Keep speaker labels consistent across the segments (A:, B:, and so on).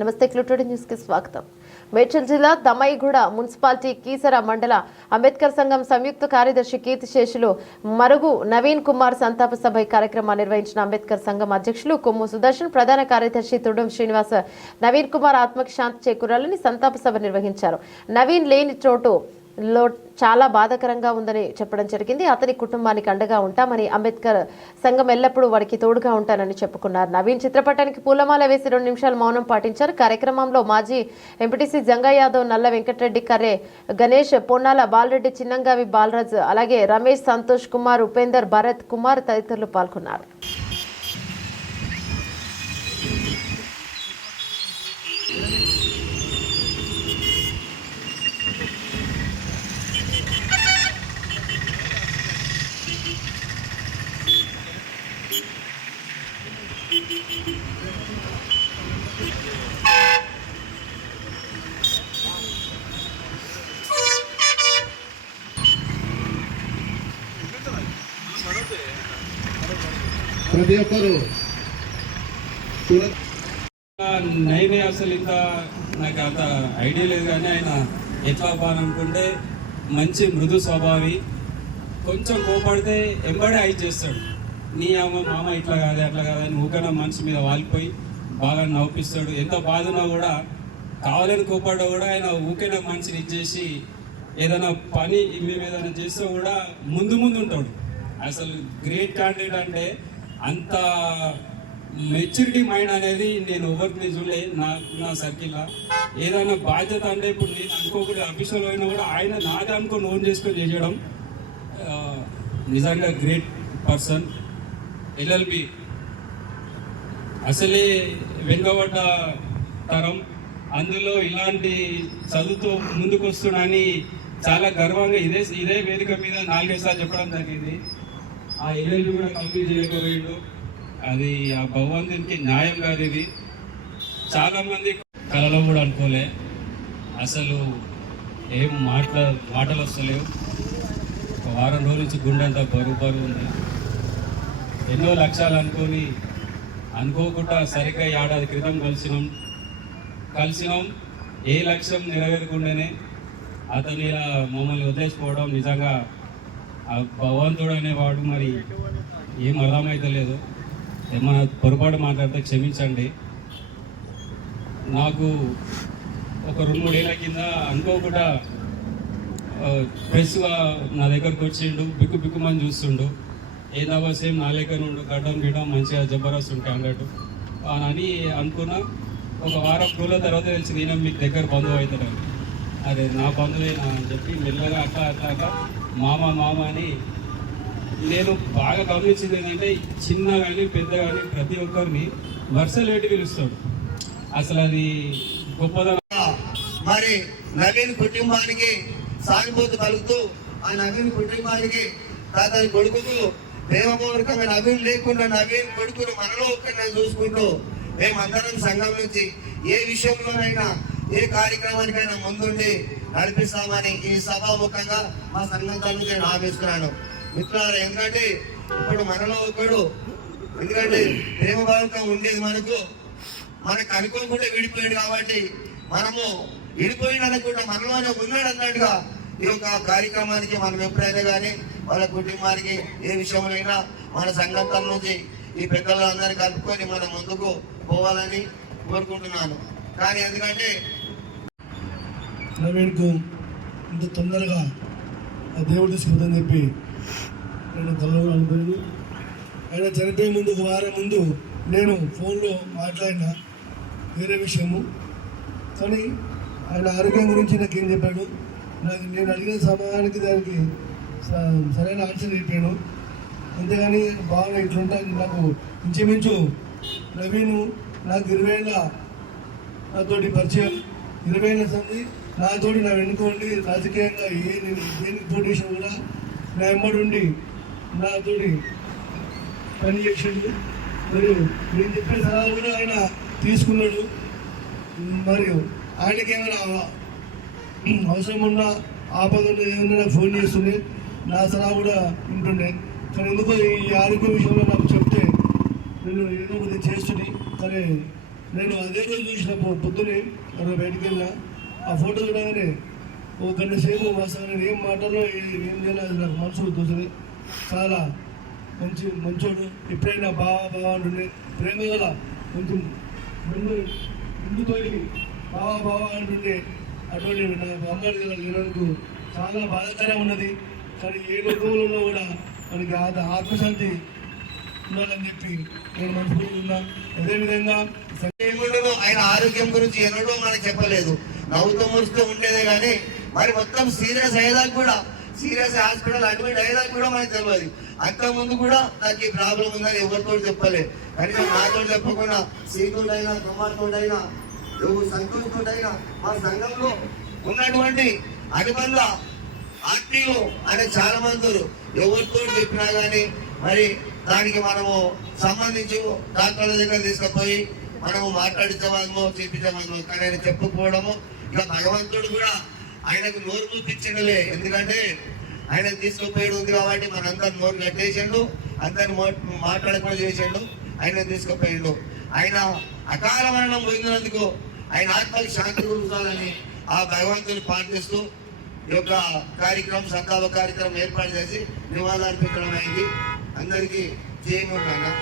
A: నమస్తే క్లూటోడి న్యూస్కి స్వాగతం. మేడ్చల్ జిల్లా దమ్మాయిగూడ మున్సిపాలిటీ కీసర మండల అంబేద్కర్ సంఘం సంయుక్త కార్యదర్శి కీర్తిశేషులు మరుగు నవీన్ కుమార్ సంతాప సభ కార్యక్రమాన్ని నిర్వహించిన అంబేద్కర్ సంఘం అధ్యక్షులు కొమ్ము సుదర్శన్ ప్రధాన కార్యదర్శి తుడం శ్రీనివాస్ నవీన్ కుమార్ ఆత్మకి శాంతి చేకూరాలని సంతాప సభ నిర్వహించారు. నవీన్ లేని చోటు లో చాలా బాధాకరంగా ఉందని చెప్పడం జరిగింది. అతని కుటుంబానికి అండగా ఉంటామని అంబేద్కర్ సంఘం ఎల్లప్పుడూ వాడికి తోడుగా ఉంటానని చెప్పుకున్నారు. నవీన్ చిత్రపటానికి పూలమాల వేసి రెండు నిమిషాలు మౌనం పాటించారు. కార్యక్రమంలో మాజీ ఎంపీటీసీ జంగా యాదవ్ నల్ల వెంకటరెడ్డి కర్రే గణేష్ పొన్నాల బాలరెడ్డి చిన్నంగావి బాలరాజ్ అలాగే రమేష్ సంతోష్ కుమార్ ఉపేందర్ భరత్ కుమార్ తదితరులు పాల్గొన్నారు.
B: ప్రతి ఒక్కరు సురక్ష
C: నైనే అసలు ఇంత నాకు అంత ఐడియా లేదు కానీ ఆయన ఎట్లా అనుకుంటే మంచి మృదు స్వభావి. కొంచెం కోపడితే ఎంబడే ఐ చేస్తాడు. నీ అమ్మ మామ ఇట్లా కాదు అట్లా కాదని ఊకన మనిషి మీద వాలిపోయి బాగా నవ్విస్తాడు ఎంత బాధ ఉన్నా కూడా కావాలని కోపడ్డా కూడా ఆయన ఊకైనా మనిషిని ఇచ్చేసి ఏదైనా పని మేము ఏదైనా చేస్తే కూడా ముందు ముందు ఉంటాడు. అసలు గ్రేట్ క్యాండిడేట్ అంటే అంత మెచ్యూరిటీ మైండ్ అనేది నేను ఎవరిని చూడలే నా నా సర్కిల్లో ఏదైనా బాధ్యత అంటే ఇప్పుడు నేను అనుకోకుండా అఫీషియల్ అయినా కూడా ఆయన నాదే అనుకుని ఓన్ చేసుకొని చేయడం నిజంగా గ్రేట్ పర్సన్ ఎల్ఎల్బి అసలే వెనుకబడ్డ తరం. అందులో ఇలాంటి చదువుతో ముందుకు వస్తున్నాడని చాలా గర్వంగా ఇదే ఇదే వేదిక మీద నాలుగైదు సార్లు చెప్పడం జరిగింది. ఆ ఎల్ఎల్బి కూడా కంప్లీట్ చేయకపోయిండు. అది ఆ భగవంతునికి న్యాయం కాదు ఇది. చాలామంది కళలో కూడా అనుకోలే. అసలు ఏం మాట్లా మాటలు వస్తలేవు. ఒక వారం రోజుల నుంచి గుండె అంతా బరువు బరువు ఉంది. ఎన్నో లక్ష్యాలు అనుకొని అనుకోకుండా సరిగ్గా ఏడాది క్రితం కలిసినాం. కలిసినాం. ఏ లక్ష్యం నెరవేరకుండానే అతను ఇలా మమ్మల్ని వదిలేసిపోవడం నిజంగా ఆ భగవంతుడు అనేవాడు మరి ఏం అర్థమైతలేదు. ఏమైనా పొరపాటు మాట్లాడితే క్షమించండి. నాకు ఒక రెండు మూడేళ్ళ కింద అనుకోకుండా ఫ్రెష్గా నా దగ్గరకు వచ్చిండు బిక్కు బిక్కుమని చూస్తుండు. ఏదవ్వ సేమ్ నా లెక్క నుండు గడ్డం గిడ్డం మంచిగా జబర్దస్త్ ఉంటాయి అన్నట్టు. అని అనుకున్నా. ఒక వారం రోజుల తర్వాత తెలిసి నేను మీకు దగ్గర బంధువు అవుతాడు అదే నా బంధువేనా అని చెప్పి మెల్లగా అట్లా అట్లా అట్లా మామ మామ అని నేను బాగా గమనించింది ఏంటంటే చిన్న కానీ పెద్ద కానీ ప్రతి ఒక్కరిని వరుసలు పెట్టి పిలుస్తాడు. అసలు అది గొప్పదనం.
B: మరి నవీన్ కుటుంబానికి సానుభూతి కలుగుతూ ఆ నవీన్ కుటుంబానికి అతని కొడుకుకు ప్రేమపూర్వకంగా నవీన్ లేకుండా నవీన్ కొడుకును మనలో ఒక్కరిని చూసుకుంటూ మేమందరం సంఘం నుంచి ఏ విషయంలోనైనా ఏ కార్యక్రమానికైనా ముందుండి నడిపిస్తామని ఈ సభాముఖంగా మా సంఘం నేను హామీస్తున్నాను. మిత్రులారా ఎందుకంటే ఇప్పుడు మనలో ఒకడు ఎందుకంటే ప్రేమ భావంతో ఉండేది మనకు మనకు అనుకోకుండా విడిపోయాడు కాబట్టి మనము విడిపోయిన అనుకుంటా మనలోనే ఉన్నాడు అన్నట్టుగా ఈ యొక్క కార్యక్రమానికి మనం ఎప్పుడైనా కానీ వాళ్ళ కుటుంబానికి ఏ విషయంలో మన సంఘటన నుంచి ఈ పెద్దలందరినీ కలుపుకొని మనం ముందుకు పోవాలని కోరుకుంటున్నాను. కానీ ఎందుకంటే
D: నవీన్కు ఇంత తొందరగా ఆ దేవుడు తీసుకుందని చెప్పి నేను తలలో అనుకోలేదు ఆయన చనిపోయే ముందు ఒక వారం ముందు నేను ఫోన్లో మాట్లాడిన వేరే విషయము. కానీ ఆయన ఆరోగ్యం గురించి నాకు ఏం చెప్పాడు? నాకు నేను అడిగిన సమయానికి దానికి స- సరైన ఆన్సర్ చెప్పాను. అంతేగాని బాగా ఇట్లుంటా నాకు ఇంచుమించు నవీను నాకు ఇరవై ఏళ్ళ నాతోటి పరిచయం. ఇరవై ఏళ్ళ సంది నాతోటి నా వెనుకోండి. రాజకీయంగా ఏ నేను దేనికి పోటీ చేసినా కూడా నా ఎమ్మడుండి నాతోటి పని చేసిండు. మరియు నేను చెప్పిన సలహా కూడా ఆయన తీసుకున్నాడు. మరియు ఆయనకి ఏమైనా అవసరం ఉన్నా ఆపద ఏమైనా ఏమన్నా నాకు ఫోన్ చేస్తుండే. నా సలహా కూడా ఉంటుండే కానీ ఎందుకో ఈ ఆరోగ్య విషయంలో నాకు చెప్తే నేను ఏదో ఒకటి చేస్తుంది కానీ నేను అదే రోజు చూసినప్పుడు పొద్దునే మనం బయటికి వెళ్ళినా. ఆ ఫోటో చూడగానే ఓ గంట సేపు వస్తాను నేను ఏం మాటలో ఏం చేయాలి అది నాకు మనసుకు తోచలేదు చాలా మంచి మంచోడు. ఎప్పుడైనా బాగా బావా అంటుండే. ప్రేమ గల కొంచెం ముందు ముందుకొని బావా బావా అంటుండే. అటువంటి నాకు అమ్మాయి గల ఈరోజు చాలా బాధాకరంగా ఉన్నది. కానీ ఏ లోకంలో ఉన్నా కూడా మనకి ఆ- ఆత్మశాంతి ఉండాలని చెప్పి నేను మనసుకుంటున్నా అదేవిధంగా
B: ఆయన ఆరోగ్యం గురించి ఎన్నడూ మనకు చెప్పలేదు. నవ్వుతూ మురుస్తూ ఉండేదే కానీ మరి మొత్తం సీరియస్ అయ్యేదాకా కూడా సీరియస్ హాస్పిటల్ అడ్మిట్ అయ్యేదాకా కూడా మనకు తెలియదు అంత ముందు కూడా నాకు ఈ ప్రాబ్లం ఉందని ఎవరితో చెప్పలేదు కనీసం నాతో చెప్పకుండా సీతోడైనా కుమార్తోడైనా ఎవరు సంతోషతోడైనా మా సంఘంలో ఉన్నటువంటి అనుబంధ ఆత్మీయులు అనే చాలా మంది ఎవరితో చెప్పినా కానీ మరి దానికి మనము సంబంధించి డాక్టర్ల దగ్గర తీసుకుపోయి మనము మాట్లాడించమో చూపించమో కానీ చెప్పకపోవడము ఇంకా భగవంతుడు కూడా ఆయనకు నోరు చూపించడలే ఎందుకంటే ఆయన తీసుకుపోయాడు ఉంది కాబట్టి మనందరు నోరు కట్టేసిండు అందరిని మాట్లాడకుండా చేసిండు ఆయన తీసుకుపోయాడు. ఆయన అకాల మరణం పొందినందుకు ఆయన ఆత్మకి శాంతి కురుతాలని ఆ భగవంతుని ప్రార్థిస్తూ ఈ యొక్క కార్యక్రమం సంతాప కార్యక్రమం ఏర్పాటు చేసి నివాళులు అర్పించడం అయింది అందరికీ చేయకుండా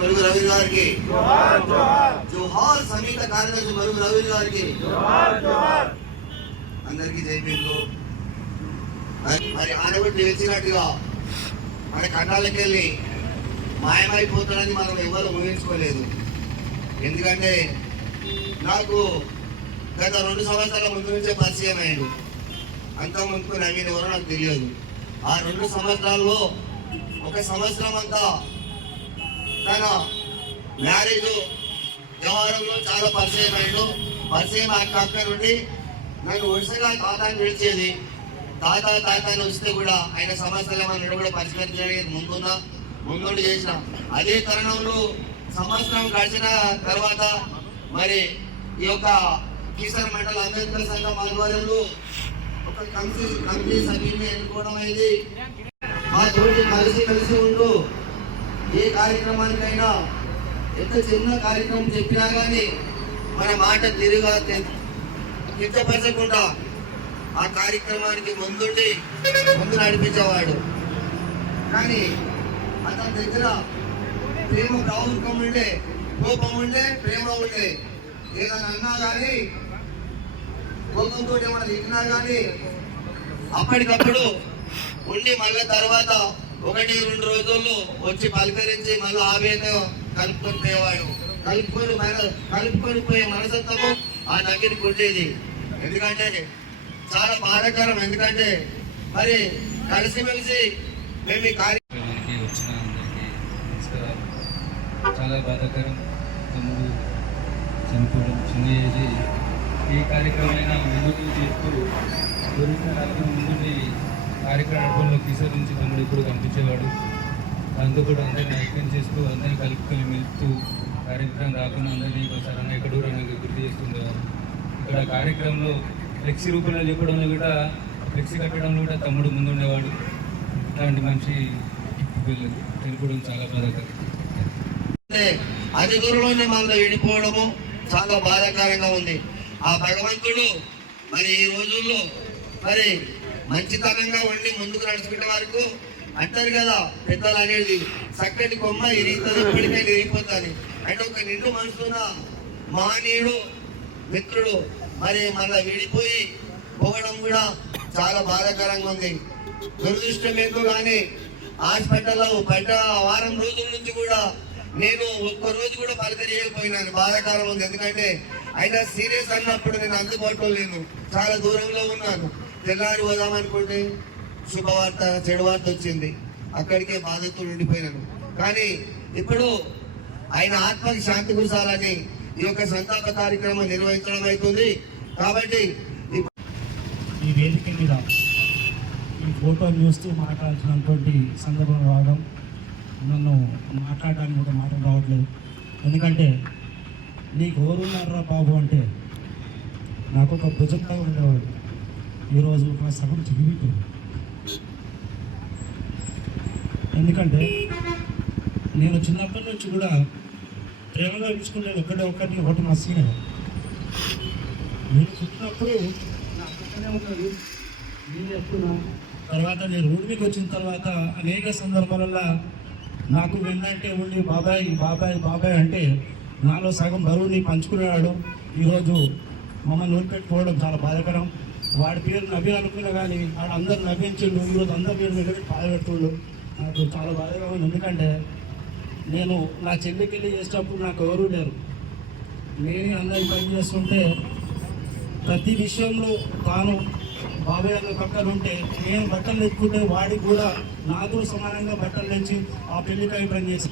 B: మరుగు రవి గారికి. జోహార్ సమీత కార్యదర్శి మరుగు రవి గారికి. అందరికీ జైపీలు మరి ఆనబట్టి వచ్చినట్టుగా మన కన్నాలకి వెళ్ళి మాయమైపోతాడని మనం ఎవరు ఊహించుకోలేదు. ఎందుకంటే నాకు గత రెండు సంవత్సరాల ముందు నుంచే పరిచయం అయ్యాడు. అంత ముందుకు నవీన్ ఎవరో నాకు తెలియదు. ఆ రెండు సంవత్సరాల్లో ఒక సంవత్సరం అంతా తన మ్యారేజ్ వ్యవహారంలో చాలా పరిచయం అయ్యాడు పరిచయం ఆ అక్క నుండి నన్ను వరుసగా తాతాన్ని పిలిచేది. తాత తాత వస్తే కూడా ఆయన సమస్యలు ఏమన్నా కూడా పరిష్కరించడానికి ముందున్న ముందుండి చేసిన. అదే తరుణంలో సంవత్సరం గడిచిన తర్వాత మరి ఈ యొక్క కిసాన్ మండల అంబేద్కర్ సంఘం ఆధ్వర్యంలో ఒక కమిటీ కమిటీ సభ్యుని ఎన్నుకోవడం అనేది మా తోటి కలిసి కలిసి ఉంటూ ఏ కార్యక్రమానికైనా ఎంత చిన్న కార్యక్రమం చెప్పినా కానీ మన మాట తిరుగా కించపరచకుండా ఆ కార్యక్రమానికి ముందుండి ముందు నడిపించేవాడు. కానీ అతని దగ్గర ప్రేమ ప్రాముఖ్యం ఉండే కోపం ఉండే ప్రేమ ఉండే. ఏదైనా అన్నా కానీ కోపంతో ఏమైనా తిట్టినా కానీ అప్పటికప్పుడు ఉండి మళ్ళీ తర్వాత ఒకటి రెండు రోజుల్లో వచ్చి పలకరించి మళ్ళీ ఆవేదన కలుపుకొని పోయేవాడు. కలుపుకొని మన కలుపుకొని పోయే మనసత్వము ఆ దగ్గరికి ఉండేది. ఎందుకంటే చాలా బాధాకరం. ఎందుకంటే మరి కలిసిమెలిసి మేము ఈ
E: కార్యక్రమానికి వచ్చిన అందరికీ నమస్కారాలు. చాలా బాధాకరం. తమ్ముడు చనిపోవడం చిన్న ఏ కార్యక్రమమైనా ముందుకు చేస్తూ గురించి ముందుని కార్యక్రమంలో కిషోర్ నుంచి తమ్ముడు ఇప్పుడు కనిపించేవాడు దాంతో కూడా అందరిని ఐక్యం చేస్తూ అందరిని కలుపుకొని మెలుపుతూ కార్యక్రమం రాకుండా అందరినీ ఒకసారి ఎక్కడో గుర్తు చేస్తుండేవారు. ఇక్కడ కార్యక్రమంలో ఫ్లెక్సీ రూపంలో చెప్పడంలో కూడా ఫ్లెక్సీ కట్టడంలో కూడా తమ్ముడు ముందుండేవాడు. ఇట్లాంటి మనిషి తెలుపడం చాలా బాధాకరం.
B: అంటే అతి దూరంలోనే మనలో విడిపోవడము చాలా బాధాకరంగా ఉంది. ఆ భగవంతుడు మరి ఈ రోజుల్లో మరి మంచితనంగా ఉండి ముందుకు నడుచుకునే వరకు అంటారు కదా పెద్దలు అనేది చక్కటి కొమ్మ ఇరుగుతుంది ఇప్పటికైనా ఇరిగిపోతుంది. అంటే ఒక నిండు మనసున్న మహనీయుడు మిత్రుడు మరి మళ్ళీ విడిపోయి పోవడం కూడా చాలా బాధాకరంగా ఉంది. దురదృష్టం ఎందుకు కానీ హాస్పిటల్లో బయట వారం రోజుల నుంచి కూడా నేను ఒక్క రోజు కూడా పలకరియకపోయినాను బాధాకరం ఉంది. ఎందుకంటే అయినా సీరియస్ అన్నప్పుడు నేను అందుబాటులో లేను. చాలా దూరంలో ఉన్నాను. తెల్లారి పోదామనుకుంటే శుభవార్త చెడు వార్త వచ్చింది. అక్కడికే బాధతో ఉండిపోయినాను కానీ ఇప్పుడు ఆయన ఆత్మకి శాంతి కురసాలని ఈ యొక్క సంతాప కార్యక్రమం నిర్వహించడం అవుతుంది. కాబట్టి
F: ఈ వేదిక మీద ఈ ఫోటోలు చూస్తూ మాట్లాడాల్సినటువంటి సందర్భం రావడం నన్ను మాట్లాడడానికి కూడా మాటలు రావట్లేదు. ఎందుకంటే నీకు ఎవరున్నారా బాబు అంటే నాకు ఒక భుజంగా ఉండేవాడు. ఈరోజు ఒక సగం చిగిరిపోయింది ఎందుకంటే నేను చిన్నప్పటి నుంచి కూడా ప్రేమగా చూసుకునేది ఒకటే ఒకటి ఒకటి మా సీనే నేను పుట్టినప్పుడు నా పక్కనే ఉన్నాడు. నేను చెప్తున్నా తర్వాత నేను రోడ్డు మీకు వచ్చిన తర్వాత అనేక సందర్భాలలో నాకు వెళ్ళంటే ఉండి బాబాయ్ బాబాయ్ బాబాయ్ అంటే నాలో సగం బరువుని పంచుకునేవాడు. ఈరోజు మమ్మల్ని వదిలిపెట్టుకోవడం చాలా బాధాకరం. వాడి పేరు నవీన్ అనుకున్నా కానీ వాడు అందరు నవ్వించిండు. ఈరోజు అందరి పేరు దగ్గర బాధ పెడుతుండు. నాకు చాలా బాధగా ఉంది. ఎందుకంటే నేను నా చెల్లికి వెళ్ళి చేసేటప్పుడు నాకు ఎవరు లేరు. నేనే అందరికి పని చేస్తుంటే ప్రతి విషయంలో తాను బాబాయ్ గారి పక్కన ఉంటే నేను బట్టలు తెచ్చుకుంటే వాడికి కూడా నాతో సమానంగా బట్టలు తెచ్చి ఆ పెళ్ళికాయ పని చేసి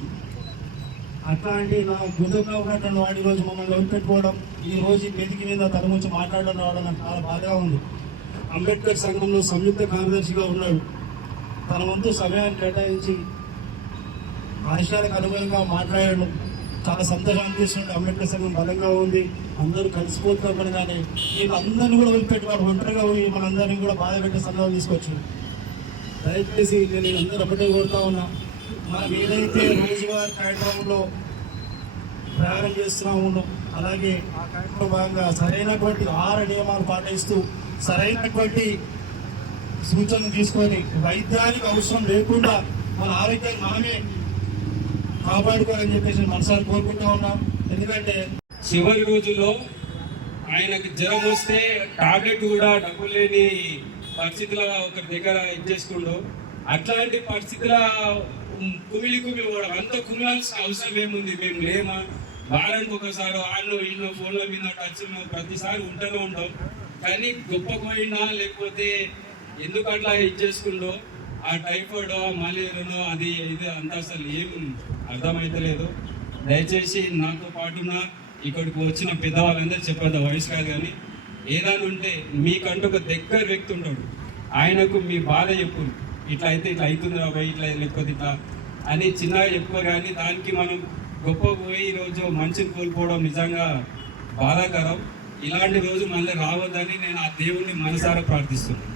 F: అట్లాంటి నా గుండెలో ఉన్నటువంటి వాడి రోజు మమ్మల్ని వదిలిపెట్టుకోవడం ఈ రోజు ఈ వేదిక మీద తన గురించి మాట్లాడడం రావడం నాకు చాలా బాధగా ఉంది. అంబేద్కర్ సంఘంలో సంయుక్త కార్యదర్శిగా ఉన్నాడు. తన వంతు సమయాన్ని కేటాయించి ఆశయాలకు అనుగుణంగా మాట్లాడాడు చాలా సంతోషం అనిపిస్తుంది అంబేద్కర్ సంఘం బలంగా ఉంది. అందరూ కలిసిపోతున్నారు కానీ వీళ్ళందరినీ కూడా వదిలిపెట్టుకోవాలి ఒంటరిగా పోయి మనందరినీ కూడా బాధ పెట్టే సందర్భం తీసుకొచ్చు దయచేసి నేను అందరూ ఒకటే కోరుతా ఉన్నా. మనం ఏదైతే రోజువారీ కార్యక్రమంలో ప్రయాణం చేస్తున్నాము అలాగే ఆ కార్యక్రమంలో భాగంగా సరైనటువంటి ఆహార నియమాలు పాటిస్తూ సరైనటువంటి సూచనలు తీసుకొని వైద్యానికి అవసరం లేకుండా మన ఆరోగ్యాన్ని మనమే కాపాడుకోవాలని చెప్పేసి మనసారి కోరుకుంటా ఉన్నాం. ఎందుకంటే
C: చివరి రోజుల్లో ఆయనకి జ్వరం వస్తే టాబ్లెట్ కూడా డబ్బు లేని పరిస్థితుల ఒకరి దగ్గర ఇచ్చేసుకుండు. అట్లాంటి పరిస్థితుల కుమిలి కుమిలి కూడా అంత కుమిలాల్సిన అవసరం ఏముంది? మేము లేమా? వారానికి ఒకసారి ఆళ్ళు ఇళ్ళు ఫోన్ల మీద టచ్ ప్రతిసారి ఉంటూనే ఉంటాం. కానీ గొప్ప పోయినా లేకపోతే ఎందుకు అట్లా ఇచ్చేసుకుండో ఆ టైఫాయిడ్ మలేరియాను అది ఇది అంతా అసలు ఏం అర్థమైతలేదు. దయచేసి నాతో పాటున ఇక్కడికి వచ్చిన పెద్దవాళ్ళందరూ చెప్పేంత వయసు కాదు కానీ. ఏదైనా ఉంటే మీకంటూ ఒక దగ్గర వ్యక్తి ఉంటాడు. ఆయనకు మీ బాధ చెప్పు ఇట్లా అయితే ఇట్లా అవుతుంది బాబాయ్ ఇట్లా లేకపోతే ఇట్లా అని చిన్నగా చెప్పుకో కానీ దానికి మనం గొప్ప పోయి ఈరోజు మంచిని కోల్పోవడం నిజంగా బాధాకరం. ఇలాంటి రోజు మళ్ళీ రావద్దని నేను ఆ దేవుణ్ణి మనసారా ప్రార్థిస్తున్నాను.